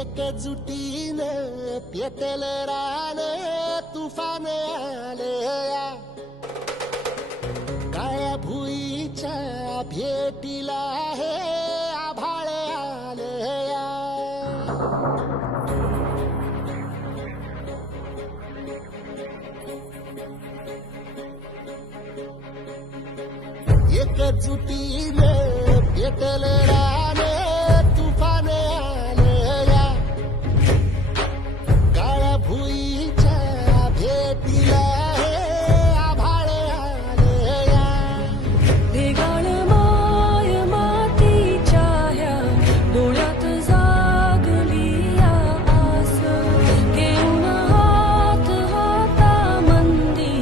एकजुटीनं पेटल रान तुफान आलया काळ्या भुईच्या भेटीला हे आभाळ आलया एकजुटीनं पेटल रान तुफान आलया काळ्या भुईच्या भेटीला हे आभाळ आलया ढेगाळ माय मातीच्या ह्या डोळ्यात जागली या आस घेऊन हात हातामंदी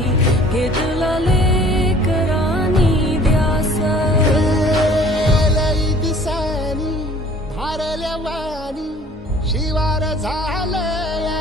घेतला लेकरांनी ध्यास लई दिसानी भारल्या वाणी शिवार झालया